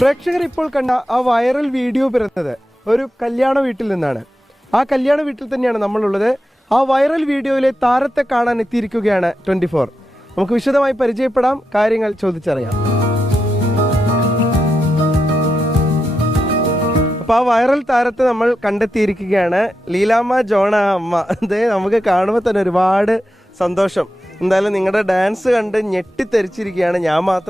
പ്രേക്ഷകർ ഇപ്പോൾ കണ്ട ആ വൈറൽ വീഡിയോ പിറന്നത് ഒരു കല്യാണ വീട്ടിൽ നിന്നാണ്. ആ കല്യാണ വീട്ടിൽ തന്നെയാണ് നമ്മളുള്ളത്. ആ വൈറൽ വീഡിയോയിലെ താരത്തെ കാണാൻ എത്തിയിരിക്കുകയാണ് 24. നമുക്ക് വിശദമായി പരിചയപ്പെടാം, കാര്യങ്ങൾ ചോദിച്ചറിയാം. അപ്പോൾ ആ വൈറൽ താരത്തെ നമ്മൾ കണ്ടെത്തിയിരിക്കുകയാണ്. ലീലാമ്മ ജോണ അമ്മ. അതേ, നമുക്ക് കാണുമ്പോൾ തന്നെ ഒരുപാട് സന്തോഷം. എന്തായാലും നിങ്ങളുടെ ഡാൻസ് കണ്ട് ഞെട്ടിത്തെരിച്ചിരിക്കുകയാണ്. ഞാൻ മാത്രം